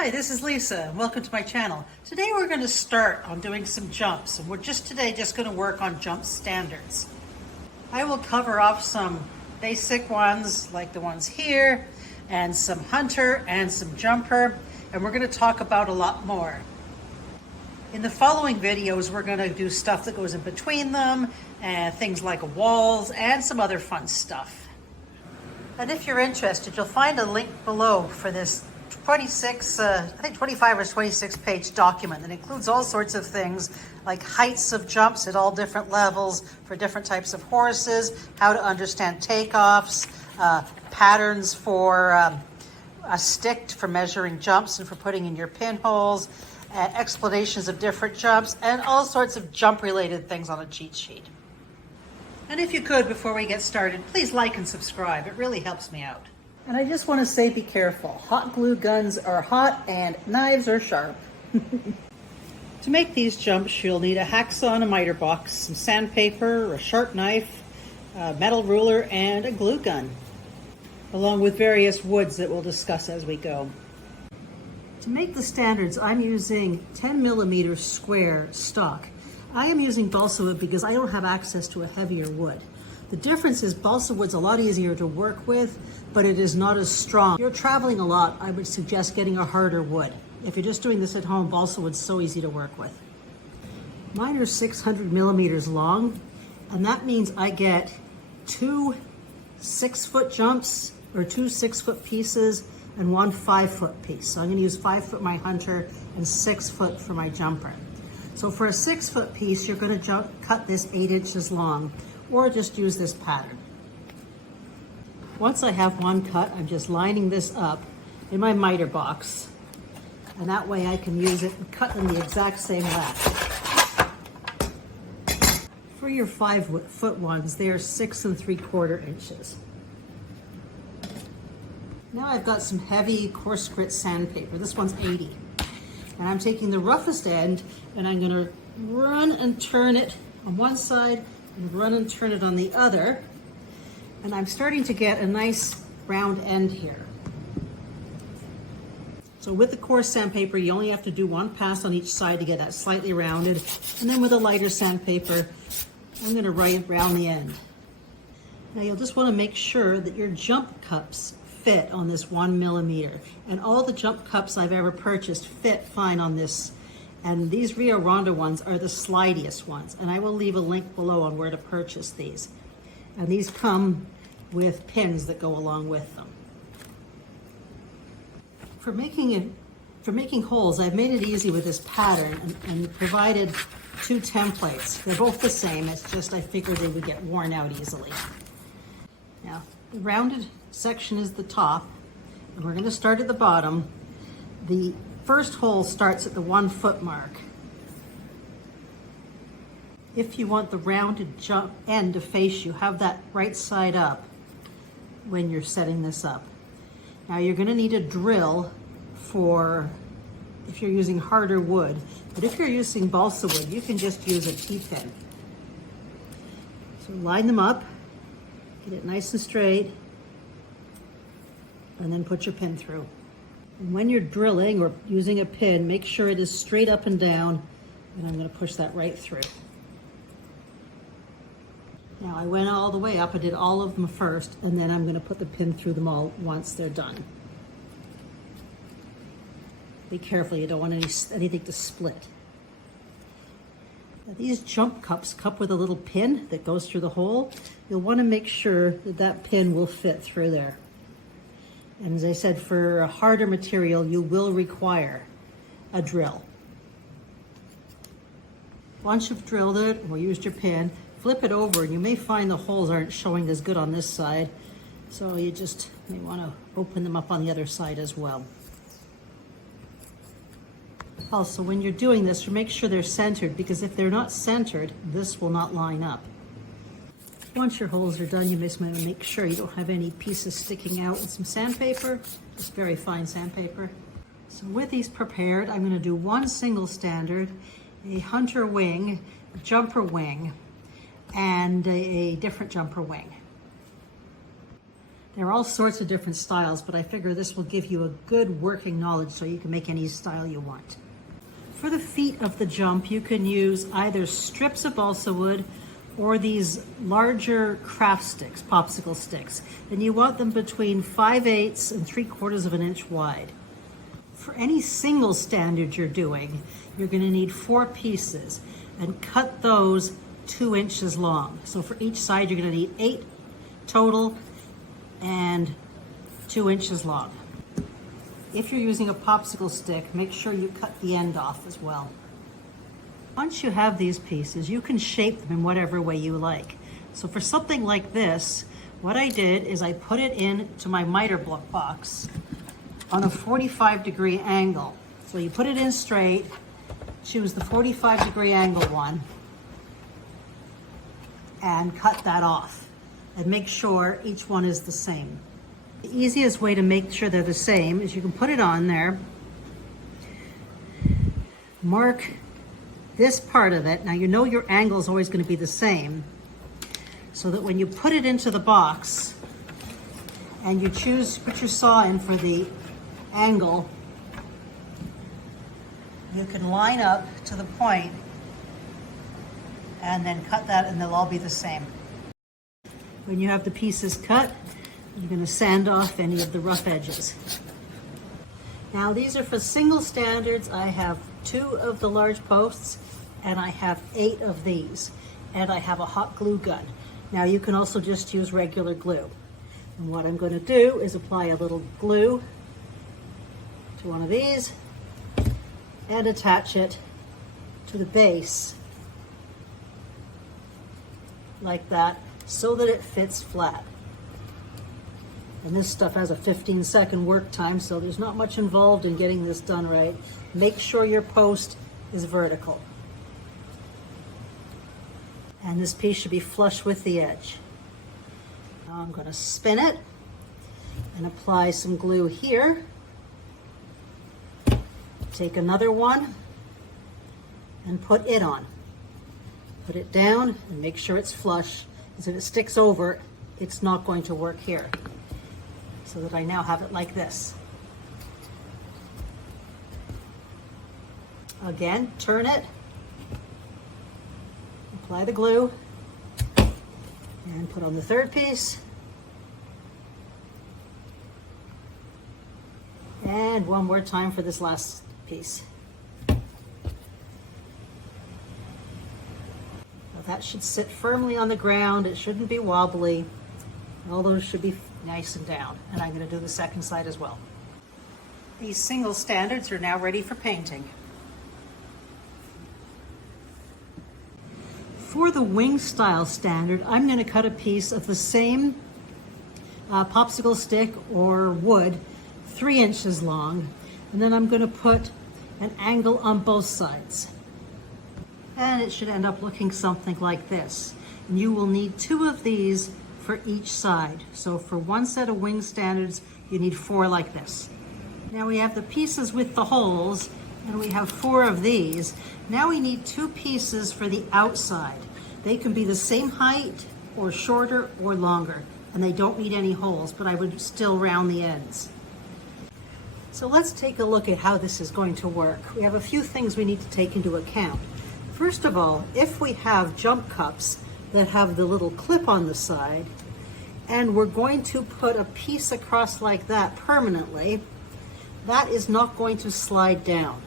Hi, this is Lisa. Welcome to my channel. Today we're going to start on doing some jumps, and we're just going to work on jump standards. I will cover off some basic ones like the ones here, and some hunter and some jumper, and we're going to talk about a lot more. In the following videos, we're going to do stuff that goes in between them, and things like walls and some other fun stuff. And if you're interested, you'll find a link below for this 25 or 26 page document that includes all sorts of things like heights of jumps at all different levels for different types of horses, how to understand takeoffs, patterns for a stick for measuring jumps and for putting in your pinholes, explanations of different jumps, and all sorts of jump related things on a cheat sheet. And if you could, before we get started, please like and subscribe. It really helps me out. And I just want to say, be careful. Hot glue guns are hot and knives are sharp. To make these jumps, you'll need a hacksaw and a miter box, some sandpaper, a sharp knife, a metal ruler, and a glue gun, along with various woods that we'll discuss as we go. To make the standards, I'm using 10 millimeter square stock. I am using balsa wood because I don't have access to a heavier wood. The difference is balsa wood's a lot easier to work with, but it is not as strong. If you're traveling a lot, I would suggest getting a harder wood. If you're just doing this at home, balsa wood's so easy to work with. Mine are 600 millimeters long, and that means I get 2 6-foot jumps, or 2 6-foot pieces, and 1 5-foot piece. So I'm gonna use 5 foot my hunter and 6 foot for my jumper. So for a 6-foot piece, you're gonna cut this 8 inches long, or just use this pattern. Once I have one cut, I'm just lining this up in my miter box, and that way I can use it and cut them the exact same length. For your 5-foot ones, they are 6 3/4 inches. Now I've got some heavy coarse grit sandpaper. This one's 80. And I'm taking the roughest end and I'm gonna run and turn it on one side and run and turn it on the other. And I'm starting to get a nice round end here. So with the coarse sandpaper, you only have to do one pass on each side to get that slightly rounded. And then with a lighter sandpaper, I'm gonna round the end. Now you'll just wanna make sure that your jump cups fit on this 1 millimeter. And all the jump cups I've ever purchased fit fine on this. And these Rio Rondo ones are the slidiest ones. And I will leave a link below on where to purchase these. And these come with pins that go along with them. For making holes, I've made it easy with this pattern and provided 2 templates. They're both the same, it's just I figured they would get worn out easily. Now, the rounded section is the top, and we're gonna start at the bottom. The first hole starts at the 1 foot mark. If you want the rounded jump end to face you, have that right side up when you're setting this up. Now you're gonna need a drill for if you're using harder wood, but if you're using balsa wood, you can just use a T-pin. So line them up, get it nice and straight, and then put your pin through. And when you're drilling or using a pin, make sure it is straight up and down, and I'm gonna push that right through. Now I went all the way up, I did all of them first, and then I'm gonna put the pin through them all once they're done. Be careful, you don't want anything to split. Now these jump cups cup with a little pin that goes through the hole. You'll wanna make sure that that pin will fit through there. And as I said, for a harder material, you will require a drill. Once you've drilled it or used your pin, flip it over, and you may find the holes aren't showing as good on this side. So you just may want to open them up on the other side as well. Also, when you're doing this, make sure they're centered, because if they're not centered, this will not line up. Once your holes are done, you just want to make sure you don't have any pieces sticking out with some sandpaper, just very fine sandpaper. So with these prepared, I'm going to do one single standard, a hunter wing, a jumper wing, and a different jumper wing. There are all sorts of different styles, but I figure this will give you a good working knowledge so you can make any style you want. For the feet of the jump, you can use either strips of balsa wood or these larger craft sticks, popsicle sticks. And you want them between 5/8 and 3/4 of an inch wide. For any single standard you're doing, you're gonna need 4 pieces and cut those 2 inches long. So for each side, you're gonna need 8 total and 2 inches long. If you're using a popsicle stick, make sure you cut the end off as well. Once you have these pieces, you can shape them in whatever way you like. So for something like this, what I did is I put it into my miter block box on a 45-degree angle. So you put it in straight, choose the 45-degree angle one, and cut that off. And make sure each one is the same. The easiest way to make sure they're the same is you can put it on there, mark this part of it. Now you know your angle is always going to be the same, so that when you put it into the box and you put your saw in for the angle, you can line up to the point and then cut that, and they'll all be the same. When you have the pieces cut, you're going to sand off any of the rough edges. Now these are for single standards. I have 2 of the large posts and I have 8 of these, and I have a hot glue gun. Now you can also just use regular glue. And what I'm going to do is apply a little glue to one of these and attach it to the base like that, so that it fits flat. And this stuff has a 15-second work time, so there's not much involved in getting this done right. Make sure your post is vertical. And this piece should be flush with the edge. Now I'm going to spin it and apply some glue here. Take another one and put it on. Put it down and make sure it's flush, because if it sticks over, it's not going to work here. So that I now have it like this. Again, turn it, apply the glue, and put on the third piece. And one more time for this last piece. That should sit firmly on the ground. It shouldn't be wobbly. All those should be nice and down. And I'm going to do the second side as well. These single standards are now ready for painting. For the wing style standard, I'm going to cut a piece of the same popsicle stick or wood, 3 inches long. And then I'm going to put an angle on both sides. And it should end up looking something like this. And you will need 2 of these for each side. So for one set of wing standards, you need 4 like this. Now we have the pieces with the holes, and we have 4 of these. Now we need 2 pieces for the outside. They can be the same height or shorter or longer, and they don't need any holes, but I would still round the ends. So let's take a look at how this is going to work. We have a few things we need to take into account. First of all, if we have jump cups that have the little clip on the side, and we're going to put a piece across like that permanently, that is not going to slide down.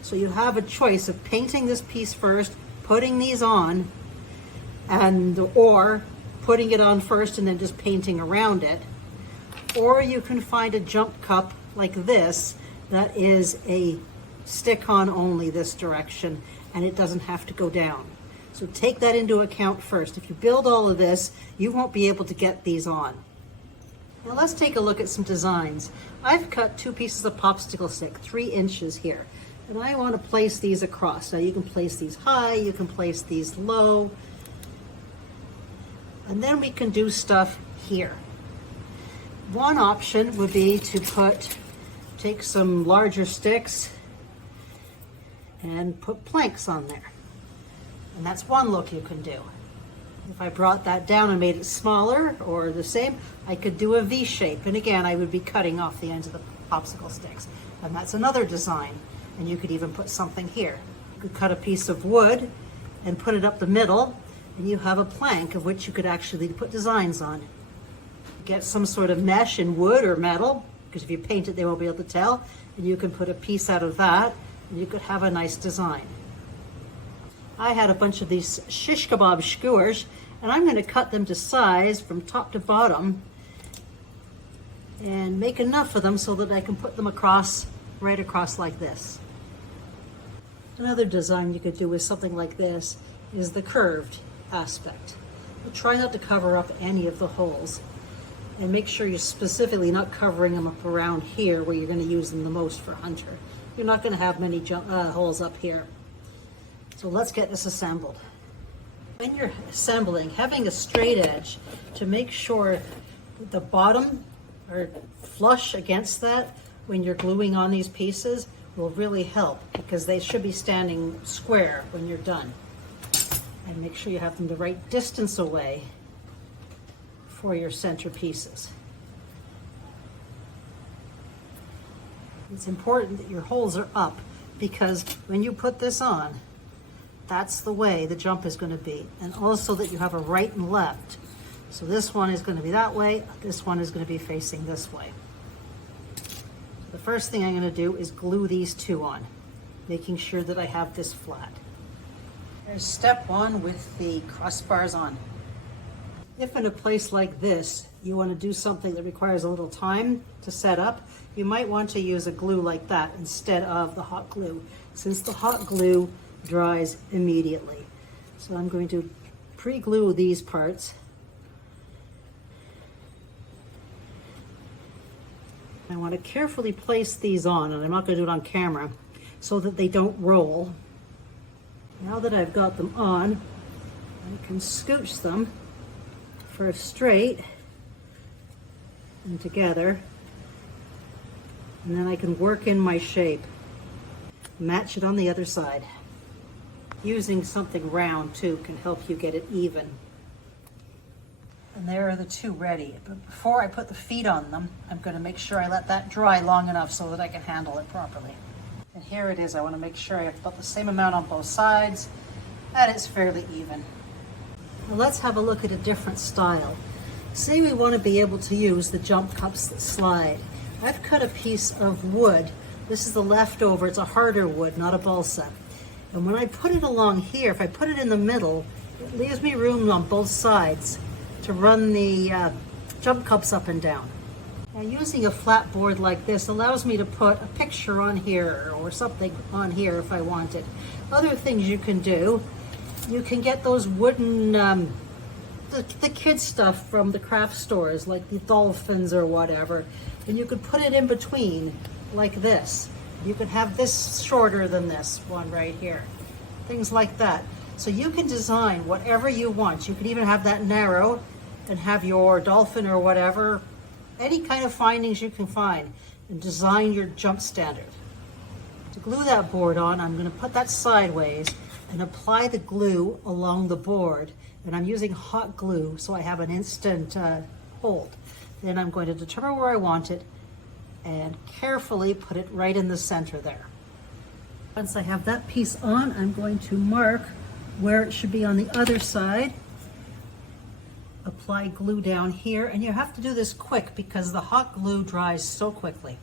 So you have a choice of painting this piece first, putting these on, or putting it on first and then just painting around it. Or you can find a jump cup like this that is a stick-on only this direction, and it doesn't have to go down. So take that into account first. If you build all of this, you won't be able to get these on. Now let's take a look at some designs. I've cut 2 pieces of popsicle stick, 3 inches here, and I want to place these across. Now you can place these high, you can place these low, and then we can do stuff here. One option would be to take some larger sticks and put planks on there. And that's one look you can do. If I brought that down and made it smaller or the same, I could do a V shape. And again, I would be cutting off the ends of the popsicle sticks. And that's another design. And you could even put something here. You could cut a piece of wood and put it up the middle, and you have a plank of which you could actually put designs on. Get some sort of mesh in wood or metal, because if you paint it, they won't be able to tell. And you can put a piece out of that, and you could have a nice design. I had a bunch of these shish kebab skewers, and I'm going to cut them to size from top to bottom and make enough of them so that I can put them across, right across like this. Another design you could do with something like this is the curved aspect. But try not to cover up any of the holes, and make sure you're specifically not covering them up around here where you're going to use them the most for hunter. You're not going to have many holes up here. So let's get this assembled. When you're assembling, having a straight edge to make sure that the bottom are flush against that when you're gluing on these pieces will really help, because they should be standing square when you're done. And make sure you have them the right distance away for your center pieces. It's important that your holes are up, because when you put this on, that's the way the jump is going to be. And also that you have a right and left. So this one is going to be that way, this one is going to be facing this way. The first thing I'm going to do is glue these two on, making sure that I have this flat. There's step one with the crossbars on. If in a place like this, you want to do something that requires a little time to set up, you might want to use a glue like that instead of the hot glue, since the hot glue dries immediately. So I'm going to pre-glue these parts. I want to carefully place these on, and I'm not going to do it on camera, so that they don't roll. Now that I've got them on, I can scooch them first straight and together, and then I can work in my shape. Match it on the other side. Using something round too can help you get it even. And there are the two ready. But before I put the feet on them, I'm going to make sure I let that dry long enough so that I can handle it properly. And here it is. I want to make sure I have about the same amount on both sides, and it's fairly even. Now let's have a look at a different style. Say we want to be able to use the jump cups that slide. I've cut a piece of wood. This is the leftover. It's a harder wood, not a balsa. And when I put it along here, if I put it in the middle, it leaves me room on both sides to run the jump cups up and down. Now using a flat board like this allows me to put a picture on here or something on here if I wanted. Other things you can do, you can get those wooden, the kid stuff from the craft stores, like the dolphins or whatever, and you could put it in between like this. You could have this shorter than this one right here. Things like that. So you can design whatever you want. You could even have that narrow and have your dolphin or whatever, any kind of findings you can find, and design your jump standard. To glue that board on, I'm going to put that sideways and apply the glue along the board. And I'm using hot glue so I have an instant hold. Then I'm going to determine where I want it and carefully put it right in the center there. Once I have that piece on, I'm going to mark where it should be on the other side. Apply glue down here, and you have to do this quick because the hot glue dries so quickly.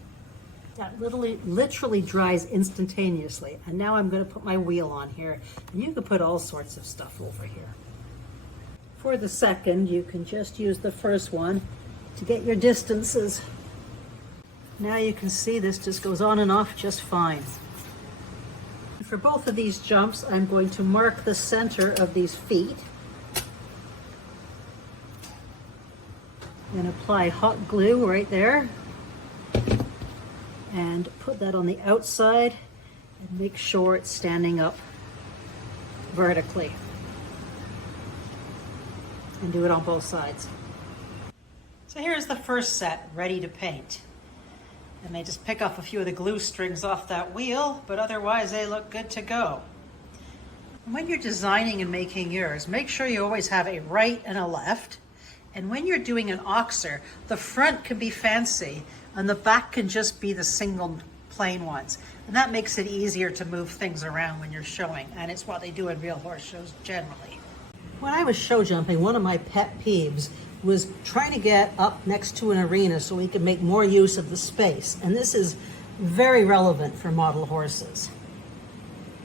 That literally dries instantaneously. And now I'm going to put my wheel on here, and you can put all sorts of stuff over here. For the second, you can just use the first one to get your distances. Now you can see this just goes on and off just fine. For both of these jumps, I'm going to mark the center of these feet and apply hot glue right there and put that on the outside and make sure it's standing up vertically, and do it on both sides. So here's the first set ready to paint. I may just pick off a few of the glue strings off that wheel, but otherwise they look good to go. When you're designing and making yours, make sure you always have a right and a left. And when you're doing an oxer, the front can be fancy and the back can just be the single plain ones. And that makes it easier to move things around when you're showing. And it's what they do in real horse shows generally. When I was show jumping, one of my pet peeves was trying to get up next to an arena so we could make more use of the space. And this is very relevant for model horses.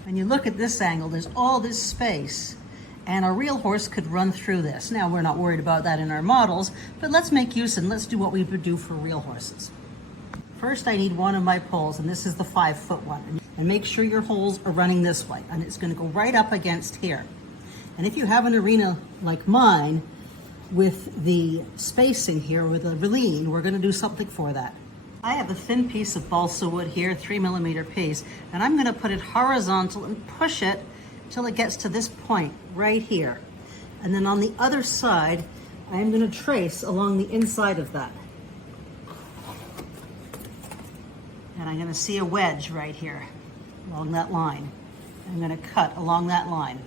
When you look at this angle, there's all this space, and a real horse could run through this. Now, we're not worried about that in our models, but let's make use and let's do what we would do for real horses. First, I need one of my poles, and this is the 5-foot one. And make sure your holes are running this way, and it's gonna go right up against here. And if you have an arena like mine, with the spacing here with a Verleen, we're gonna do something for that. I have a thin piece of balsa wood here, 3mm piece, and I'm gonna put it horizontal and push it till it gets to this point right here. And then on the other side, I am gonna trace along the inside of that. And I'm gonna see a wedge right here along that line. I'm gonna cut along that line.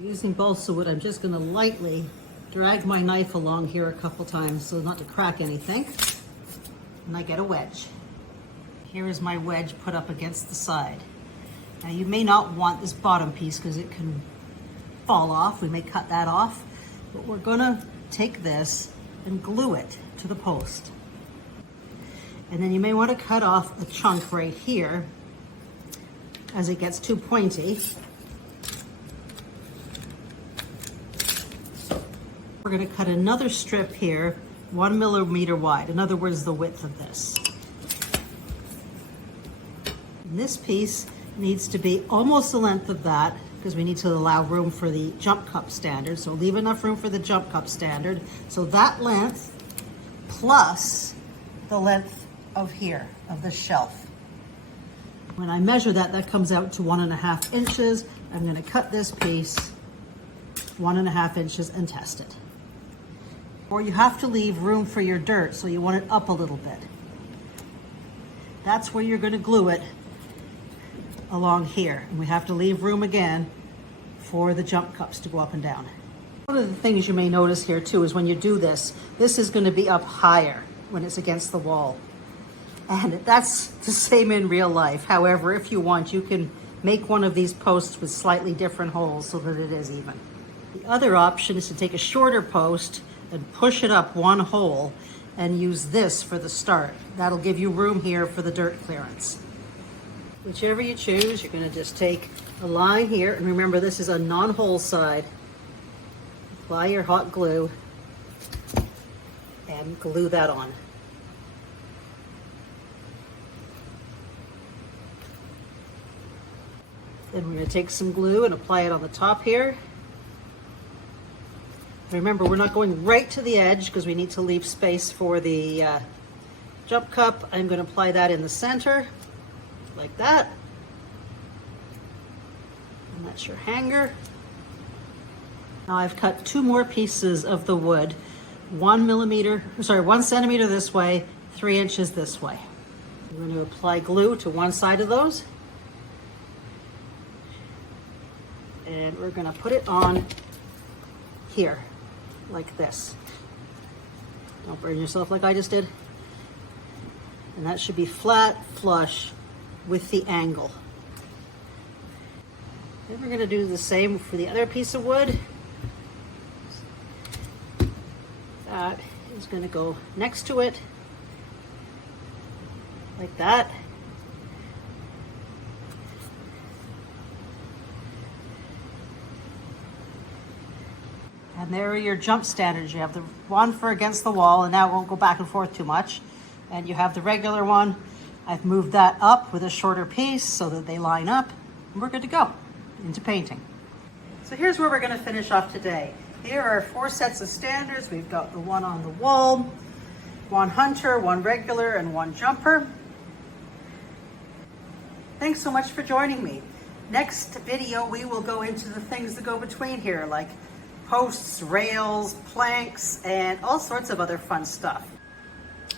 Using balsa wood, I'm just gonna lightly drag my knife along here a couple times so not to crack anything. And I get a wedge. Here is my wedge put up against the side. Now you may not want this bottom piece because it can fall off. We may cut that off, but we're gonna take this and glue it to the post. And then you may want to cut off a chunk right here as it gets too pointy. We're gonna cut another strip here, 1mm wide, in other words, the width of this. And this piece needs to be almost the length of that because we need to allow room for the jump cup standard. So leave enough room for the jump cup standard. So that length plus the length of here, of the shelf. When I measure that, that comes out to 1.5 inches. I'm gonna cut this piece 1.5 inches and test it. Or you have to leave room for your dirt, so you want it up a little bit. That's where you're going to glue it along here. And we have to leave room again for the jump cups to go up and down. One of the things you may notice here too is when you do this, this is going to be up higher when it's against the wall. And that's the same in real life. However, if you want, you can make one of these posts with slightly different holes so that it is even. The other option is to take a shorter post and push it up one hole and use this for the start. That'll give you room here for the dirt clearance. Whichever you choose, you're gonna just take a line here, and remember this is a non-hole side. Apply your hot glue and glue that on. Then we're gonna take some glue and apply it on the top here. Remember, we're not going right to the edge because we need to leave space for the jump cup. I'm going to apply that in the center, like that. And that's your hanger. Now I've cut 2 more pieces of the wood, 1 centimeter this way, 3 inches this way. I'm going to apply glue to one side of those. And we're going to put it on here. Like this. Don't burn yourself like I just did. And that should be flat, flush with the angle. Then we're going to do the same for the other piece of wood. That is going to go next to it, like that. And there are your jump standards. You have the one for against the wall, and now it won't go back and forth too much. And you have the regular one. I've moved that up with a shorter piece so that they line up, and we're good to go into painting. So here's where we're going to finish off today. Here are 4 sets of standards. We've got the one on the wall, 1 hunter, 1 regular, and 1 jumper. Thanks so much for joining me. Next video, we will go into the things that go between here, like posts, rails, planks, and all sorts of other fun stuff.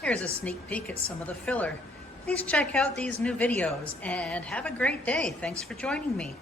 Here's a sneak peek at some of the filler. Please check out these new videos and have a great day. Thanks for joining me.